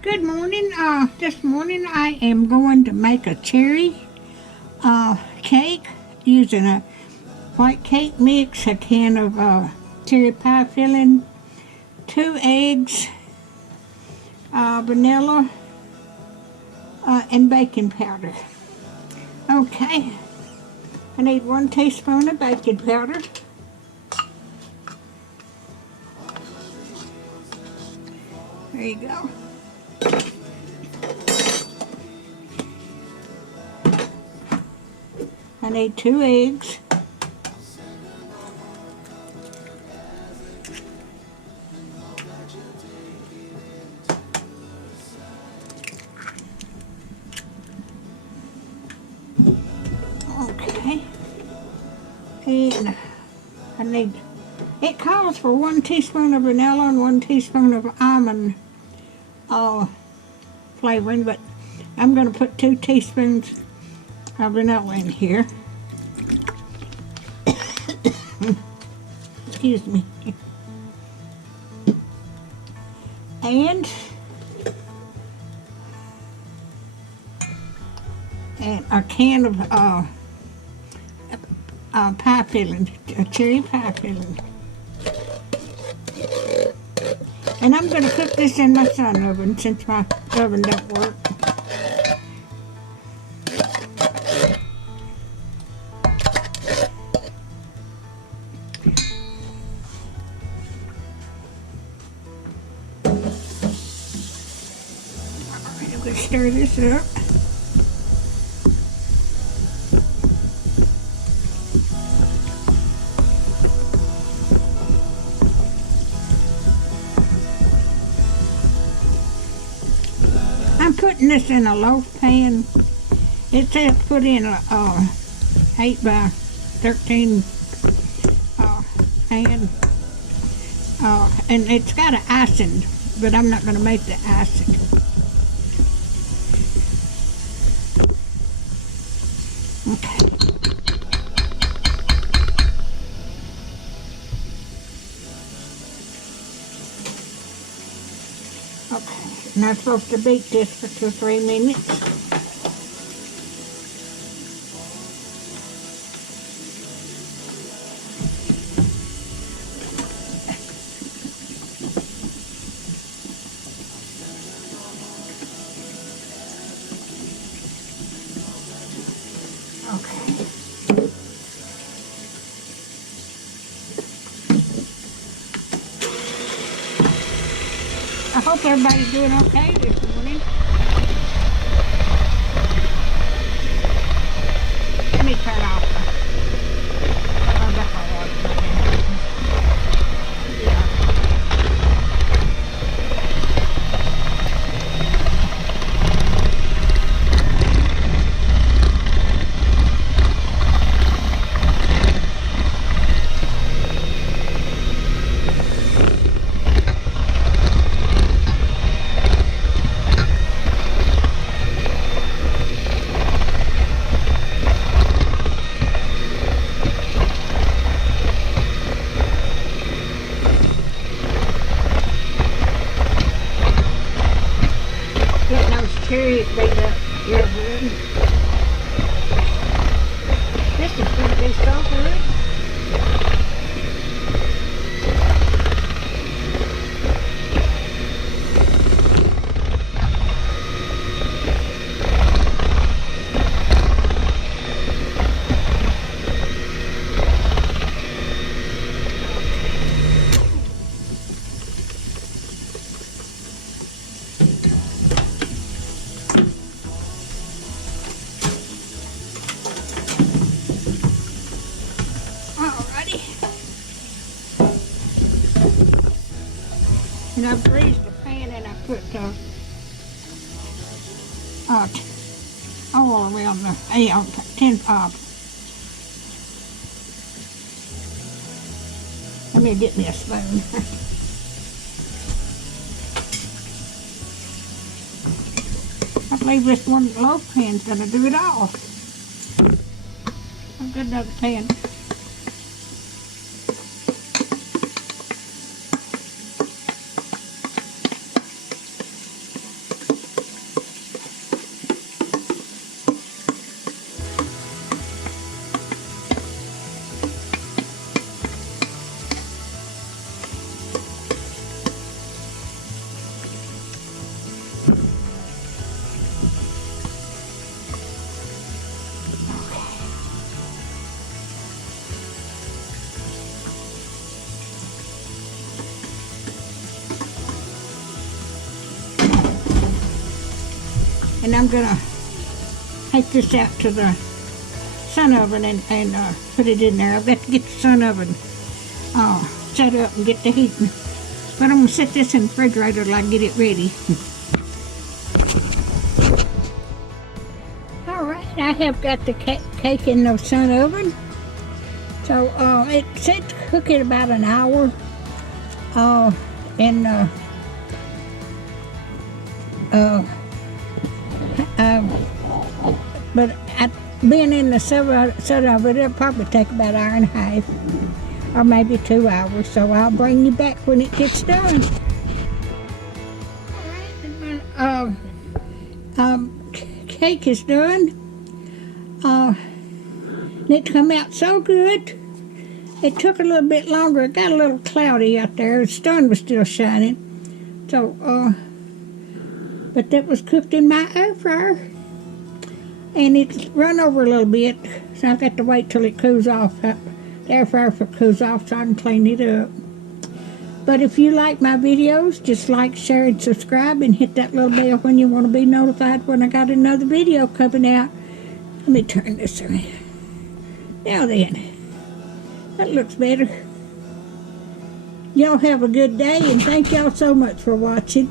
Good morning. This morning I am going to make a cherry cake using a white cake mix, a can of cherry pie filling, 2 eggs, vanilla, and baking powder. Okay, I need 1 teaspoon of baking powder. There you go. I need 2 eggs. Okay. And I need, it calls for 1 teaspoon of vanilla and 1 teaspoon of almond flavoring, but I'm going to put 2 teaspoons of vanilla in here. Excuse me. And a can of pie filling, a cherry pie filling. And I'm going to cook this in my sun oven since my oven don't work. Alright, I'm going to stir this up. I'm putting this in a loaf pan. It says put in a 8 by 13 pan. And it's got an icing, but I'm not going to make the icing. Okay. Okay, and I'm supposed to beat this for 2 or 3 minutes. Okay. I hope everybody's doing okay this morning. Let me turn off the water. Yeah. Getting those cherries beat up real good. This is going to be so good. Alrighty. And I've greased the pan and I put oil around the tin pot. Let me get me a spoon. I believe this one loaf pan's gonna do it all. I'll get another pan. And I'm gonna take this out to the sun oven and put it in there. I've got to get the sun oven set up and get the heating. But I'm gonna set this in the refrigerator till I get it ready. All right, I have got the cake in the sun oven. So it said to cook it about an hour. But being in the sun oven, it'll probably take about an hour and a half, or maybe 2 hours. So I'll bring you back when it gets done. All right, cake is done. It come out so good. It took a little bit longer. It got a little cloudy out there. The sun was still shining. So, but that was cooked in my air fryer. And it's run over a little bit, so I've got to wait till it cools off. The air fryer cools off so I can clean it up. But if you like my videos, just like, share, and subscribe, and hit that little bell when you want to be notified when I got another video coming out. Let me turn this around. Now then, that looks better. Y'all have a good day, and thank y'all so much for watching.